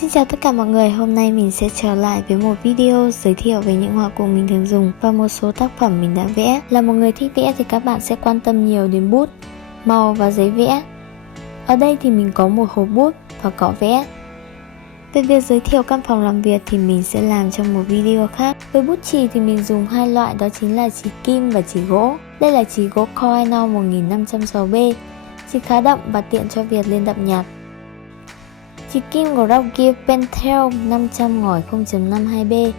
Xin chào tất cả mọi người, hôm nay mình sẽ trở lại với một video giới thiệu về những hoa cùng mình thường dùng và một số tác phẩm mình đã vẽ. Là một người thích vẽ thì các bạn sẽ quan tâm nhiều đến bút, màu và giấy vẽ. Ở đây thì mình có một hộp bút và cọ vẽ. Về việc giới thiệu căn phòng làm việc thì mình sẽ làm trong một video khác. Với bút chì thì mình dùng hai loại, đó chính là chì kim và chì gỗ. Đây là chì gỗ Koino 1506B, chì khá đậm và tiện cho việc lên đậm nhạt. Chì kim Graugier Pentel 500 ngòi 0.52B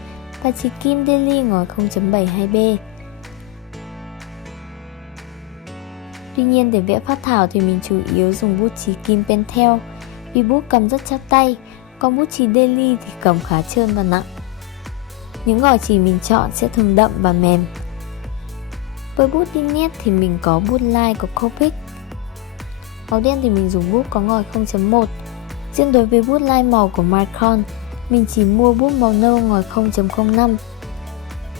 và chì kim Daily ngòi 0.72B. Tuy nhiên để vẽ phác thảo thì mình chủ yếu dùng bút chì kim Pentel vì bút cầm rất chắc tay, còn bút chì Daily thì cầm khá trơn và nặng. Những ngòi chì mình chọn sẽ thường đậm và mềm. Với bút đi nét thì mình có bút line của Copic. Màu đen thì mình dùng bút có ngòi 0.1. Riêng đối với bút line màu của Micron, mình chỉ mua bút màu nâu ngòi 0.05.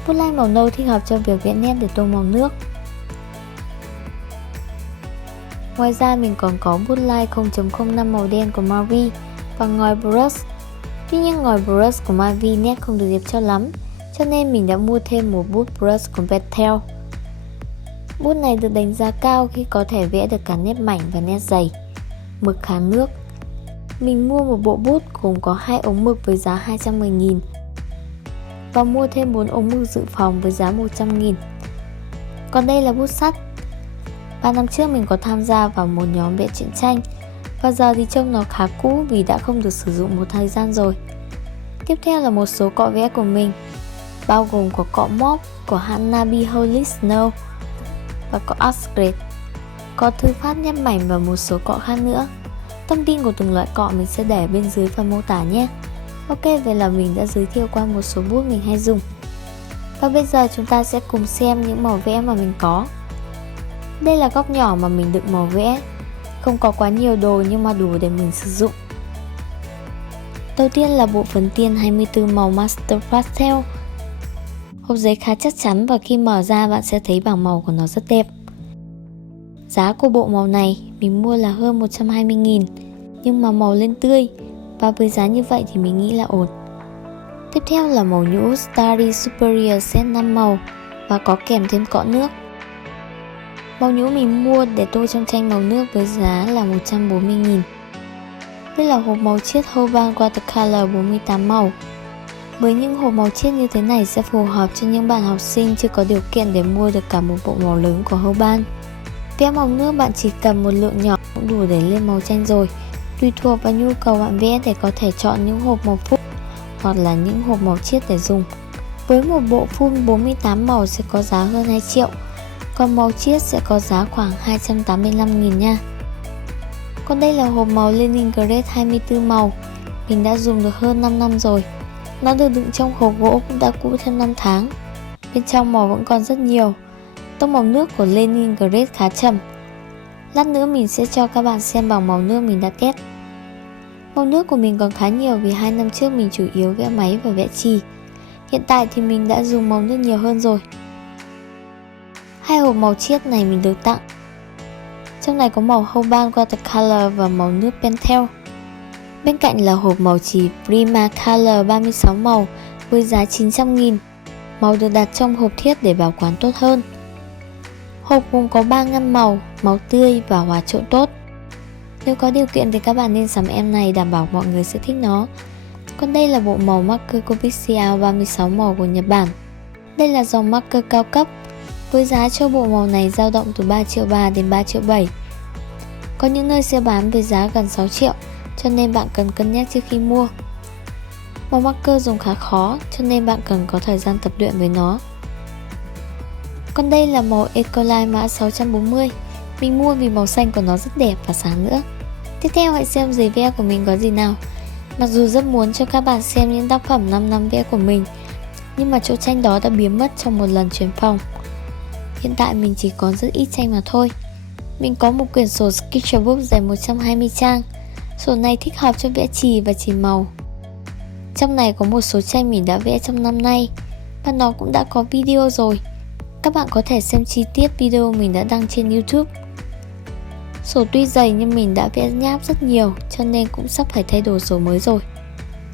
Bút line màu nâu thích hợp cho việc vẽ nét để tô màu nước. Ngoài ra mình còn có bút line 0.05 màu đen của Mavi và ngòi brush. Tuy nhiên ngòi brush của Mavi nét không được đẹp cho lắm, cho nên mình đã mua thêm một bút brush của Pentel. Bút này được đánh giá cao khi có thể vẽ được cả nét mảnh và nét dày. Mực khá nước. Mình mua một bộ bút gồm có 2 ống mực với giá 210.000 và mua thêm 4 ống mực dự phòng với giá 100.000. Còn đây là bút sắt. 3 năm trước mình có tham gia vào một nhóm vẽ truyện tranh và giờ thì trông nó khá cũ vì đã không được sử dụng một thời gian rồi. Tiếp theo là một số cọ vẽ của mình, bao gồm có cọ móc của hãng Nabi Holy Snow và cọ Asgard, có thư pháp nét mảnh và một số cọ khác nữa. Thông tin của từng loại cọ mình sẽ để bên dưới phần mô tả nhé. Ok, vậy là mình đã giới thiệu qua một số bút mình hay dùng. Và bây giờ chúng ta sẽ cùng xem những màu vẽ mà mình có. Đây là góc nhỏ mà mình đựng màu vẽ. Không có quá nhiều đồ nhưng mà đủ để mình sử dụng. Đầu tiên là bộ phấn tiên 24 màu Master Pastel. Hộp giấy khá chắc chắn và khi mở ra bạn sẽ thấy bảng màu của nó rất đẹp. Giá của bộ màu này mình mua là hơn 120.000, nhưng mà màu lên tươi và với giá như vậy thì mình nghĩ là ổn. Tiếp theo là màu nhũ Starry Superior set 5 màu và có kèm thêm cọ nước. Màu nhũ mình mua để tô trong tranh màu nước với giá là 140.000. Đây là hộp màu chiết Hoban Watercolor 48 màu. Với những hộp màu chiết như thế này sẽ phù hợp cho những bạn học sinh chưa có điều kiện để mua được cả một bộ màu lớn của Hoban. Vẽ màu nước bạn chỉ cầm một lượng nhỏ cũng đủ để lên màu tranh rồi. Tùy thuộc vào nhu cầu bạn vẽ để có thể chọn những hộp màu full hoặc là những hộp màu chiết để dùng. Với một bộ full 48 màu sẽ có giá hơn 2 triệu, còn màu chiết sẽ có giá khoảng 285.000 nha. Còn đây là hộp màu Leningrad 24 màu, mình đã dùng được hơn 5 năm rồi. Nó được đựng trong hộp gỗ cũng đã cũ thêm 5 tháng. Bên trong màu vẫn còn rất nhiều. Tông màu nước của Leningrad khá trầm. Lát nữa mình sẽ cho các bạn xem bảng màu nước mình đã test. Màu nước của mình còn khá nhiều vì 2 năm trước mình chủ yếu vẽ máy và vẽ chì. Hiện tại thì mình đã dùng màu nước nhiều hơn rồi. 2 hộp màu chiết này mình được tặng. Trong này có màu Hoban Watercolor và màu nước Pentel. Bên cạnh là hộp màu chì Primacolor 36 màu với giá 900.000. Màu được đặt trong hộp thiết để bảo quản tốt hơn. Hộp gồm có 3 ngăn màu, màu tươi và hòa trộn tốt. Nếu có điều kiện thì các bạn nên sắm em này, đảm bảo mọi người sẽ thích nó. Còn đây là bộ màu marker Copic CL 36 màu của Nhật Bản. Đây là dòng marker cao cấp, với giá cho bộ màu này dao động từ 3,3 triệu đến 3,7 triệu. Có những nơi sẽ bán với giá gần 6 triệu, cho nên bạn cần cân nhắc trước khi mua. Màu marker dùng khá khó, cho nên bạn cần có thời gian tập luyện với nó. Còn đây là màu Ecoline mã 640. Mình mua vì màu xanh của nó rất đẹp và sáng nữa. Tiếp theo hãy xem giấy vẽ của mình có gì nào. Mặc dù rất muốn cho các bạn xem những tác phẩm 5 năm vẽ của mình, nhưng mà chỗ tranh đó đã biến mất trong một lần chuyển phòng. Hiện tại mình chỉ còn rất ít tranh mà thôi. Mình có một quyển sổ sketchbook dày 120 trang. Sổ này thích hợp cho vẽ chì và chì màu. Trong này có một số tranh mình đã vẽ trong năm nay và nó cũng đã có video rồi. Các bạn có thể xem chi tiết video mình đã đăng trên YouTube. Sổ tuy dày nhưng mình đã vẽ nháp rất nhiều, cho nên cũng sắp phải thay đổi sổ mới rồi.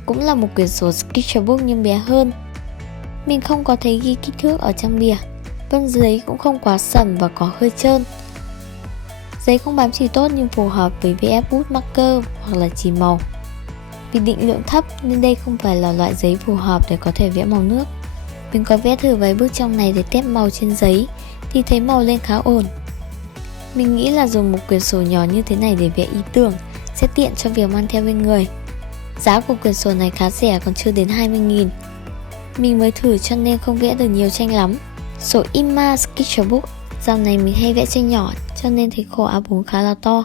cũng là một quyển sổ sketchbook nhưng bé hơn. Mình không có thấy ghi kích thước ở trang bìa. Vân giấy cũng không quá sần và có hơi trơn. Giấy không bám chì tốt nhưng phù hợp với vẽ bút marker hoặc là chì màu. Vì định lượng thấp nên đây không phải là loại giấy phù hợp để có thể vẽ màu nước. Mình có vẽ thử vài bước trong này để test màu trên giấy thì thấy màu lên khá ổn. Mình nghĩ là dùng một quyển sổ nhỏ như thế này để vẽ ý tưởng sẽ tiện cho việc mang theo bên người. Giá của quyển sổ này khá rẻ, còn chưa đến 20.000. Mình mới thử cho nên không vẽ được nhiều tranh lắm. Sổ Imma Sketchbook. Dạo này mình hay vẽ tranh nhỏ cho nên thấy khổ A4 khá là to.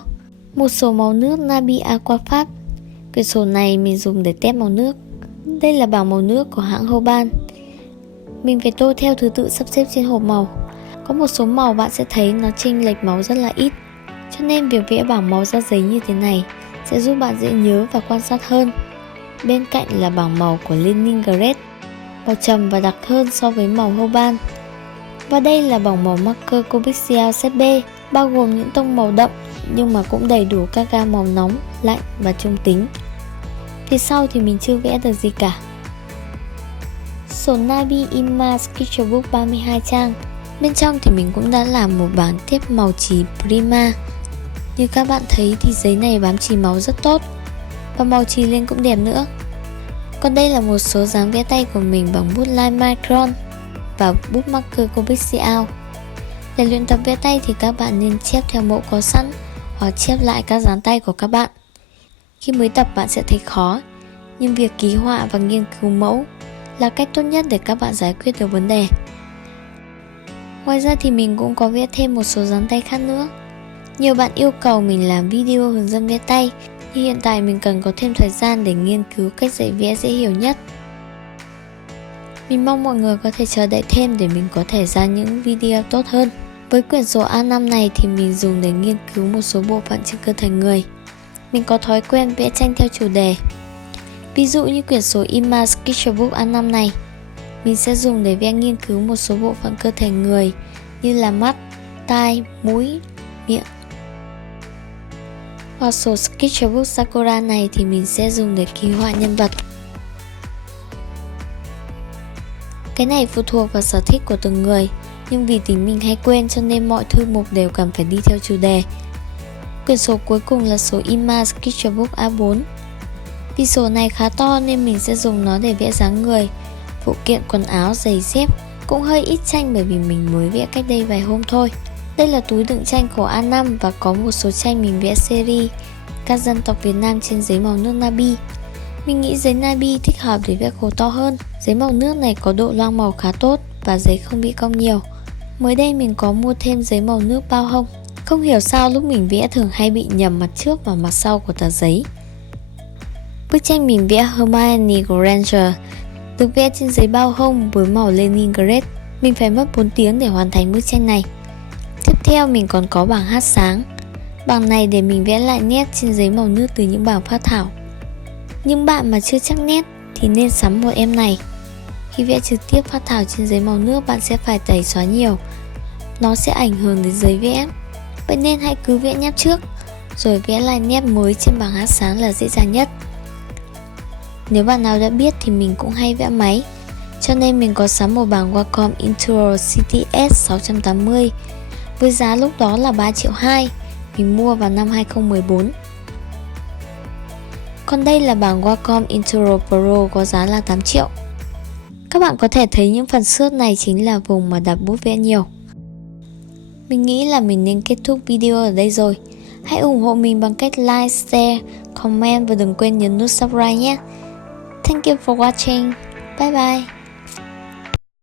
Một sổ màu nước Nabi Aquafab. Quyển sổ này mình dùng để test màu nước. Đây là bảng màu nước của hãng Hoban. Mình phải tô theo thứ tự sắp xếp trên hộp màu. Có một số màu bạn sẽ thấy nó chênh lệch máu rất là ít, cho nên việc vẽ bảng màu ra giấy như thế này sẽ giúp bạn dễ nhớ và quan sát hơn. Bên cạnh là bảng màu của Leningrad, màu trầm và đặc hơn so với màu Hoban. Và đây là bảng màu marker Copixial set B, bao gồm những tông màu đậm nhưng mà cũng đầy đủ các gam màu nóng, lạnh và trung tính. Phía sau thì mình chưa vẽ được gì cả. Sổ Nabi Imma Sketchbook 32 trang. Bên trong thì mình cũng đã làm một bảng tiếp màu chì Prima. Như các bạn thấy thì giấy này bám chì máu rất tốt và màu chì lên cũng đẹp nữa. Còn đây là một số dáng vẽ tay của mình bằng bút line Micron và bút marker Copixial. Để luyện tập vẽ tay thì các bạn nên chép theo mẫu có sẵn hoặc chép lại các dáng tay của các bạn. Khi mới tập bạn sẽ thấy khó, nhưng việc ký họa và nghiên cứu mẫu là cách tốt nhất để các bạn giải quyết được vấn đề. Ngoài ra thì mình cũng có vẽ thêm một số dáng tay khác nữa. Nhiều bạn yêu cầu mình làm video hướng dẫn vẽ tay, nhưng hiện tại mình cần có thêm thời gian để nghiên cứu cách dạy vẽ dễ hiểu nhất. Mình mong mọi người có thể chờ đợi thêm để mình có thể ra những video tốt hơn. Với quyển sổ A5 này thì mình dùng để nghiên cứu một số bộ phận trên cơ thể người. Mình có thói quen vẽ tranh theo chủ đề. Ví dụ như quyển sổ Imma Sketchbook A5 này, mình sẽ dùng để vẽ nghiên cứu một số bộ phận cơ thể người như là mắt, tai, mũi, miệng. Hoặc sổ Sketchbook Sakura này thì mình sẽ dùng để ký họa nhân vật. Cái này phụ thuộc vào sở thích của từng người, nhưng vì tính mình hay quên cho nên mọi thư mục đều cần phải đi theo chủ đề. Quyển sổ cuối cùng là sổ Imma Sketchbook A4. Vì sổ này khá to nên mình sẽ dùng nó để vẽ dáng người, phụ kiện quần áo, giày dép. Cũng hơi ít tranh bởi vì mình mới vẽ cách đây vài hôm thôi. Đây là túi đựng tranh khổ A5 và có một số tranh mình vẽ series các dân tộc Việt Nam trên giấy màu nước Nabi. Mình nghĩ giấy Nabi thích hợp để vẽ khổ to hơn. Giấy màu nước này có độ loang màu khá tốt và giấy không bị cong nhiều. Mới đây mình có mua thêm giấy màu nước bao hông. Không hiểu sao lúc mình vẽ thường hay bị nhầm mặt trước và mặt sau của tờ giấy. Bức tranh mình vẽ Hermione Granger được vẽ trên giấy bao hông với màu Leningrad. Mình phải mất 4 tiếng để hoàn thành bức tranh này. Tiếp theo mình còn có bảng hát sáng. Bảng này để mình vẽ lại nét trên giấy màu nước từ những bảng phác thảo. Những bạn mà chưa chắc nét thì nên sắm một em này. Khi vẽ trực tiếp phác thảo trên giấy màu nước bạn sẽ phải tẩy xóa nhiều. Nó sẽ ảnh hưởng đến giấy vẽ. Vậy nên hãy cứ vẽ nháp trước rồi vẽ lại nét mới trên bảng hát sáng là dễ dàng nhất. Nếu bạn nào đã biết thì mình cũng hay vẽ máy, cho nên mình có sắm một bảng Wacom Intuos CTS 680 với giá lúc đó là 3,2 triệu. Mình mua vào năm 2014. Còn đây là bảng Wacom Intuos Pro có giá là 8 triệu. Các bạn có thể thấy những phần xước này chính là vùng mà đặt bút vẽ nhiều. Mình nghĩ là mình nên kết thúc video ở đây rồi. Hãy ủng hộ mình bằng cách like, share, comment và đừng quên nhấn nút subscribe nhé. Thank you for watching. Bye bye.